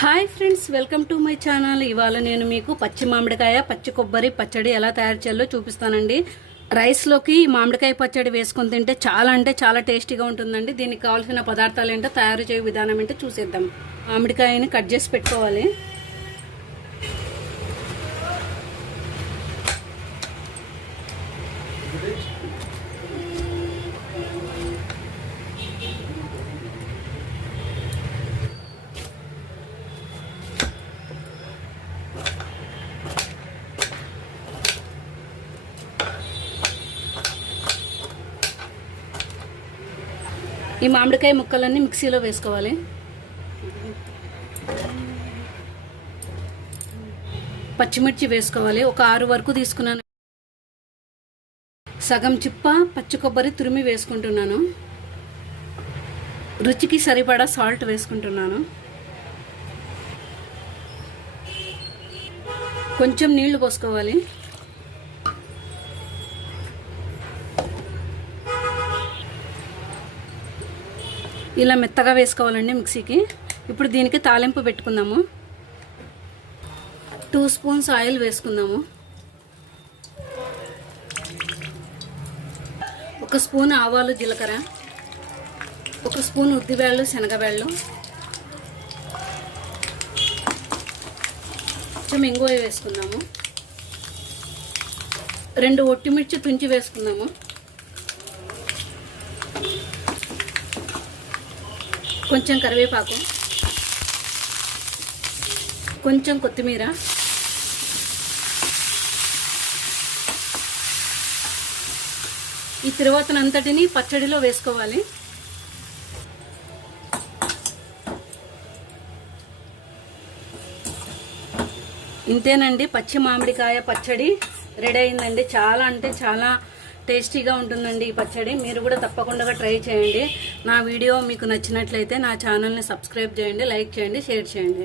Hi friends, welcome to my channel. ఇవాళ నేను మీకు పచ్చి మామిడికాయ పచ్చి కొబ్బరి పచ్చడి ఎలా తయారు చేయాలో చూపిస్తానండి. రైస్లోకి మామిడికాయ పచ్చడి వేసుకొని తింటే చాలా అంటే చాలా టేస్టీగా ఉంటుందండి. దీనికి కావాల్సిన పదార్థాలు ఏంటో తయారు చేయ విధానం ఏంటో చూసేద్దాం. మామిడికాయని కట్ చేసి పెట్టుకోవాలి. ఈ మామిడికాయ ముక్కలన్నీ మిక్సీలో వేసుకోవాలి. పచ్చిమిర్చి వేసుకోవాలి. ఒక 6 వరకు తీసుకున్నాను. సగం చిప్ప పచ్చి కొబ్బరి తురిమి వేసుకుంటున్నాను. రుచికి సరిపడా సాల్ట్ వేసుకుంటున్నాను. కొంచెం నీళ్లు పోసుకోవాలి. ఇలా మెత్తగా వేసుకోవాలండి మిక్సీకి. ఇప్పుడు దీనికి తాలింపు పెట్టుకుందాము. 2 స్పూన్స్ ఆయిల్ వేసుకుందాము. 1 స్పూన్ ఆవాలు జీలకర్ర, 1 స్పూన్ ఉద్దిబేళ్ళు శనగబేళ్ళు, కొంచెం ఇంగువ వేసుకుందాము. 2 ఒట్టిమిర్చి తుంచి వేసుకుందాము. కొంచెం కరివేపాకు, కొంచెం కొత్తిమీర, ఈ తిరువాతనంతటిని పచ్చడిలో వేసుకోవాలి. ఇంతేనండి, పచ్చి మామిడికాయ పచ్చడి రెడీ అయిందండి. చాలా అంటే చాలా టేస్టీగా ఉంటుందండి ఈ పచ్చడి. మీరు కూడా తప్పకుండా ట్రై చేయండి. నా వీడియో మీకు నచ్చినట్లయితే నా ఛానల్ని సబ్స్క్రైబ్ చేయండి, లైక్ చేయండి, షేర్ చేయండి.